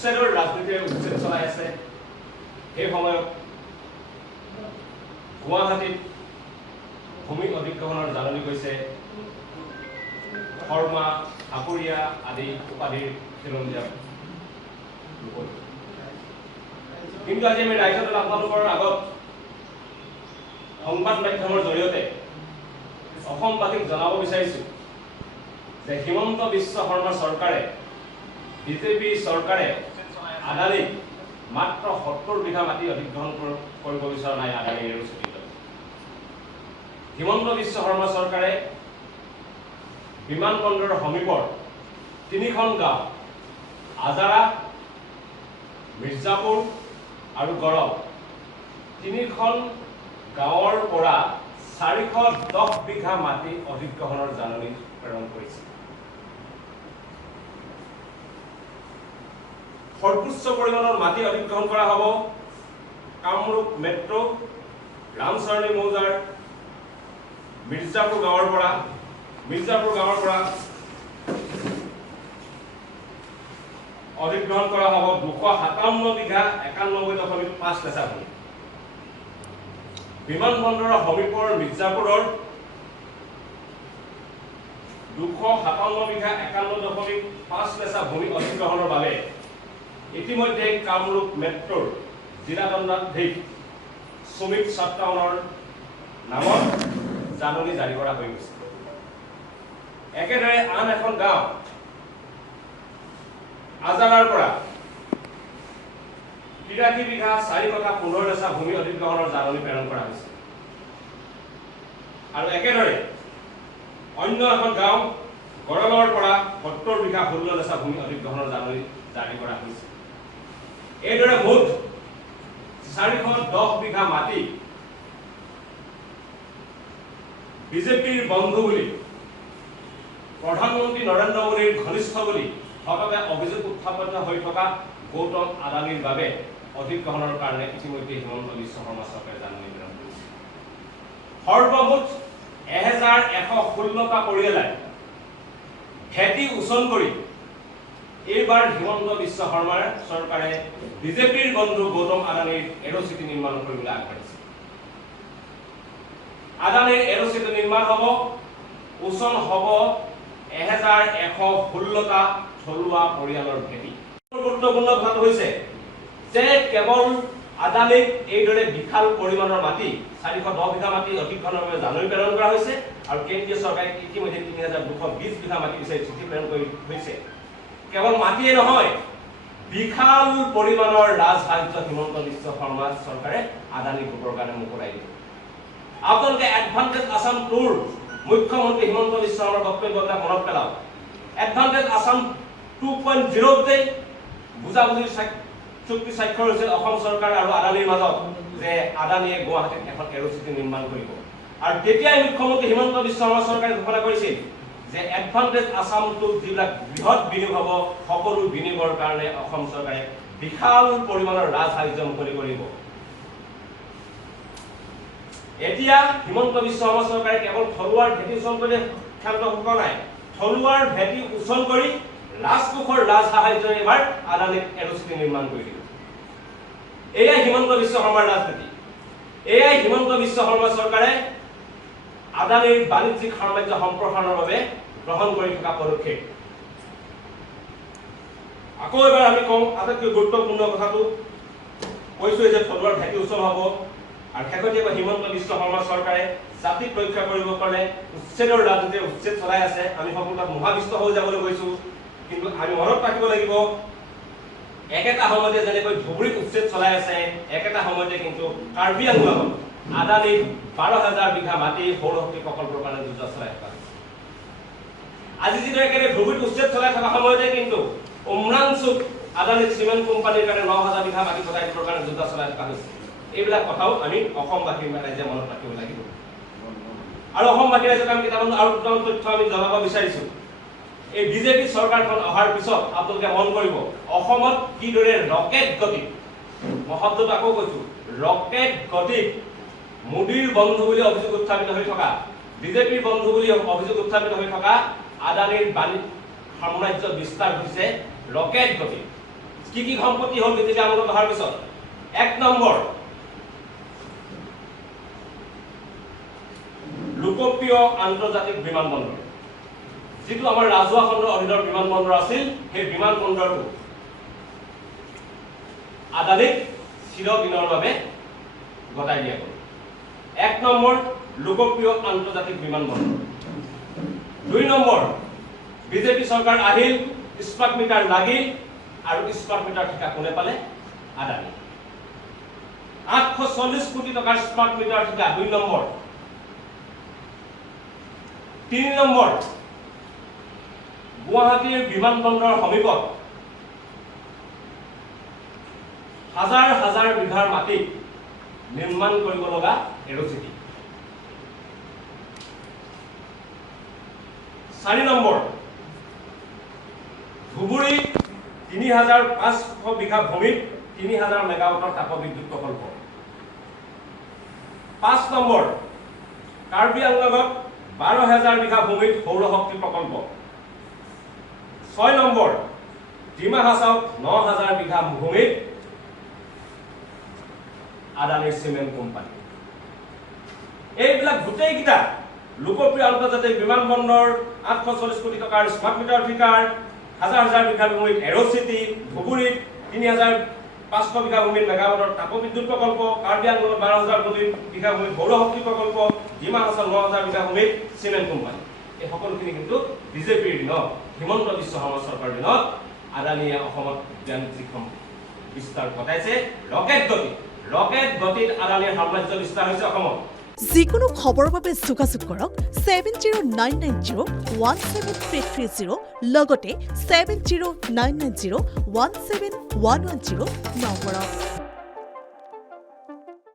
উচ্ছেদৰ ৰাজনীতিৰে উচ্ছেদ চলাই আছে। সেই সময়ত গুৱাহাটীত ভূমি অধিগ্ৰহণৰ জাননী গৈছে শৰ্মা, ঠাকুৰীয়া আদি উপাধিৰ খেলঞ্জীয়া লোক। কিন্তু আজি আমি ৰাইজত আপোনালোকৰ আগত সংবাদ মাধ্যমৰ জৰিয়তে অসমবাসীক জনাব বিচাৰিছোঁ যে হিমন্ত বিশ্ব শৰ্মা চৰকাৰে, বিজেপি চৰকাৰে আদানীক মাত্ৰ ৭০ বিঘা মাটি অধিগ্ৰহণ কৰিব বিচৰা নাই আদানীৰ এৰোচিটিত। হিমন্ত বিশ্ব শৰ্মা চৰকাৰে বিমানবন্দৰৰ সমীপৰ ৩খন গাঁও আজাৰা, মিৰ্জাপুৰ আৰু গড় ৩খন গাঁৱৰ পৰা ৪১০ বিঘা মাটি অধিগ্ৰহণৰ জাননী প্ৰেৰণ কৰিছে। সৰ্বোচ্চ পৰিমাণৰ মাটি অধিগ্ৰহণ কৰা হ'ব কামৰূপ মেট্ৰ', ৰামচৰণী মৌজাৰ মিৰ্জাপুৰ গাঁৱৰ পৰা অধিগ্ৰহণ কৰা হ'ব ২৫৭ বিঘা ৯১.৫ কেঁচা ভূমি। বিমানবন্দৰৰ সমীপৰ মিৰ্জাপুৰৰ ২৫৭ বিঘা ৫১.৫ কেঁচা ভূমি অধিগ্ৰহণৰ বাবে ইতিমধ্যে কামৰূপ মেট্ৰ'ৰ জিলা দণ্ডাধীশ সুমিত চাট্টাউনৰ নামত জাননী জাৰি কৰা হৈ গৈছে। একেদৰে আন এখন গাঁও আজাৰাৰ পৰা ৮৩ বিঘা ৪.১৫ কেঁচা ভূমি অধিগ্ৰহণৰ জাননী প্ৰেৰণ কৰা হৈছে। আৰু একেদৰে অন্য এখন গাঁও গড়লৰ পৰা ৭০ বিঘা ১৬ কেঁচা ভূমি অধিগ্ৰহণৰ জাননী জাৰি কৰা হৈছে। এইদৰে মুঠ ৪১০ বিঘা মাটি বিজেপিৰ বন্ধু বুলি, প্ৰধানমন্ত্ৰী নৰেন্দ্ৰ মোদীৰ ঘনিষ্ঠ বুলি সততে অভিযোগ উত্থাপিত হৈ থকা গৌতম আদানীৰ বাবে অধিগ্ৰহণৰ কাৰণে ইতিমধ্যে হিমন্ত বিশ্ব শৰ্মা চৰকাৰে জাননী প্ৰেৰণ কৰিছে। সৰ্বমুঠ ১১১৬টা পৰিয়ালে ভেটি উচন কৰি এইবাৰ হিমন্ত বিশ্ব শৰ্মাৰ চৰকাৰে বিজেপিৰ বন্ধু গৌতম আদানীৰ এৰোচিটি নিৰ্মাণ কৰিবলৈ আগবাঢ়িছে। আদানীৰ এৰোচিটি নিৰ্মাণ হ'ব, উচন হ'ব ১১১৬টা থলুৱা পৰিয়ালৰ ভেটি। গুৰুত্বপূৰ্ণ কথাটো হৈছে যে কেৱল আদানীক এইদৰে বিশাল পৰিমাণৰ মাটি ৪১০ বিঘা মাটি অধিগ্ৰহণৰ বাবে জাননী প্ৰেৰণ কৰা হৈছে আৰু কেন্দ্ৰীয় চৰকাৰে ইতিমধ্যে ৩,২২০ বিঘা মাটি বিচাৰি চিঠি প্ৰেৰণ কৰি হৈছে। কেৱল মাটিয়ে নহয়, বিশাল পৰিমাণৰ ৰাজসাহায্য হিমন্ত বিশ্ব শৰ্মা চৰকাৰে আদানী গ্ৰুপৰ কাৰণে মোকলাই দিব। আপোনালোকে এডভান্টেজ আছাম টুৰ মুখ্যমন্ত্ৰী হিমন্ত বিশ্ব শৰ্মাৰ বক্তব্যবিলাক মনত পেলাওক। এডভান্টেজ আছাম 2.0তে বুজাবুজি চুক্তি স্বাক্ষৰ হৈছিল অসম চৰকাৰ আৰু আদানীৰ মাজত যে আদানীয়ে গুৱাহাটীত এখন এৰোচিটি নিৰ্মাণ কৰিব। আৰু তেতিয়াই মুখ্যমন্ত্ৰী হিমন্ত বিশ্ব শৰ্মা চৰকাৰে ঘোষণা কৰিছিল যে এডভান্টেজ আছাম টুত যিবিলাক বৃহৎ বিনিয়োগ হ'ব, সকলো বিনিয়োগৰ কাৰণে অসম চৰকাৰে বিশাল পৰিমাণৰ ৰাজসাহায্য মুকলি কৰিব। এতিয়া হিমন্ত বিশ্ব শৰ্মা চৰকাৰে কেৱল থলুৱাৰ ভেটি উচন কৰি ক্ষান্ত হোৱা নাই, থলুৱাৰ ভেটি উচন কৰি ৰাজকোষৰ ৰাজসাহায্যৰে এবাৰ আদানীক এৰোচিটি নিৰ্মাণ কৰি দিব। এয়াই হিমন্ত বিশ্ব শৰ্মাৰ ৰাজনীতি। এয়াই হিমন্ত বিশ্ব শৰ্মা চৰকাৰে আদানীৰ বাণিজ্যিক সাম্ৰাজ্য সম্প্ৰসাৰণৰ বাবে গ্ৰহণ কৰি থকা পদক্ষেপ। আকৌ এবাৰ আমি কওঁ, আটাইতকৈ গুৰুত্বপূৰ্ণ কথাটো কৈছোঁ যে থলুৱাৰ ভেটি উচন হ'ব আৰু শেহতীয়াকৈ হিমন্ত বিশ্ব শৰ্মা চৰকাৰে জাতিক ৰক্ষা কৰিবৰ কাৰণে উচ্ছেদৰ ৰাজনীতিৰে উচ্ছেদ চলাই আছে। আমি সকলো তাত মহাবিষ্ট হৈ যাবলৈ গৈছোঁ, কিন্তু আমি মনত ৰাখিব লাগিব একেটা সময়তে যেনেকৈ ধুবুৰীত উচ্ছেদ চলাই আছে, একেটা সময়তে কিন্তু কাৰ্বি আংলঙত আদানীৰ ১২,০০০ বিঘা মাটি সৌৰশক্তি প্ৰকল্পৰ কাৰণে যুঁজ চলাই থকা হৈছে। আজি যিদৰে একেদৰে ধুবুৰীত উচ্ছেদ চলাই থকা সময়তে কিন্তু উমৰাংচুত আদানীৰ চিমেণ্ট কোম্পানীৰ কাৰণে ৯,০০০ বিঘা মাটি কটাই দিবৰ কাৰণে যুঁজ চলাই থকা হৈছে। এইবিলাক কথাও আমি অসমবাসীৰ ৰাইজে মনত ৰাখিব লাগিব। আৰু অসমবাসী ৰাইজক আমি কেইটামান আৰু দুটামান তথ্য আমি জনাব বিচাৰিছোঁ। এই বিজেপি চৰকাৰখন অহাৰ পিছত আপোনালোকে মন কৰিব অসমত কিদৰে ৰকেট গতিত, মই শব্দটো আকৌ কৈছোঁ, ৰকেট গতিত মোদীৰ বন্ধু বুলি অভিযোগ উত্থাপিত হৈ থকা, বিজেপিৰ বন্ধু বুলি অভিযোগ উত্থাপিত হৈ থকা আদানীৰ সাম্ৰাজ্য বিস্তাৰ হৈছে ৰকেট গতিত। কি কি সম্পত্তি হ'ল বিজেপি আমোদত অহাৰ পিছত? 1 নম্বৰ, লোকপ্ৰিয় আন্তৰ্জাতিক বিমানবন্দৰ, যিটো আমাৰ ৰাজহুৱা খণ্ডৰ অধীনৰ বিমানবন্দৰ আছিল, সেই বিমানবন্দৰটো আদানীক চিৰদিনৰ বাবে গতাই দিয়া হ'ল। 1 নম্বৰ, লোকপ্ৰিয় আন্তৰ্জাতিক বিমানবন্দৰ। 2 নম্বৰ, বিজেপি চৰকাৰ আহিল, স্মাৰ্ট মিটাৰ লাগিল, আৰু স্মাৰ্ট মিটাৰ ঠিকা কোনে পালে? আদানী। 840 কোটি টকাৰ স্মাৰ্ট মিটাৰ ঠিকা 2 নম্বৰ। 3 নম্বৰ, গুৱাহাটীৰ বিমানবন্দৰৰ সমীপত হাজাৰ হাজাৰ বিঘাৰ মাটি নিৰ্মাণ কৰিব লগা এৰচিটি। 4 নম্বৰ, ধুবুৰী 3500 বিঘা ভূমিত 3000 মেগাৱাটৰ তাপবিদ্যুৎ প্ৰকল্প। 5 নম্বৰ, কাৰ্বি আংলঙত 12000 বিঘা ভূমিত সৌৰ শক্তি প্ৰকল্প। 6 নম্বৰ, ডিমা হাছাওত 9000 বিঘা ভূমিত আদানীৰ চিমেণ্ট কোম্পানী। এইবিলাক গোটেইকেইটা লোকপ্ৰিয় আন্তৰ্জাতিক বিমানবন্দৰ, 840 কোটি টকাৰ স্মাৰ্ট মিটাৰ ঠিকাৰ, হাজাৰ হাজাৰ বিঘা ভূমিত এৰচিটি, ধুবুৰীত 3500 বিঘা ভূমিত মেগাৱাটৰ তাপবিদ্যুৎ প্ৰকল্প, কাৰ্বি আংলঙত 12000 বিঘা ভূমিত সৌৰ শক্তি প্ৰকল্প, ডিমা হাছাওত 9000 বিঘা ভূমিত চিমেণ্ট কোম্পানী। এই সকলোখিনি কিন্তু বিজেপিৰ দিনত, হিমন্ত বিশ্ব শৰ্মা চৰকাৰৰ দিনত আদানীয়ে অসমত বাণিজ্যিক বিস্তাৰ ঘটাইছে। ৰকেট গতিত আদানীৰ সাম্ৰাজ্য বিস্তাৰ হৈছে অসমত। যিকোনো খবৰৰ বাবে যোগাযোগ কৰক 7099017330 লগতে 7099017110 নম্বৰত।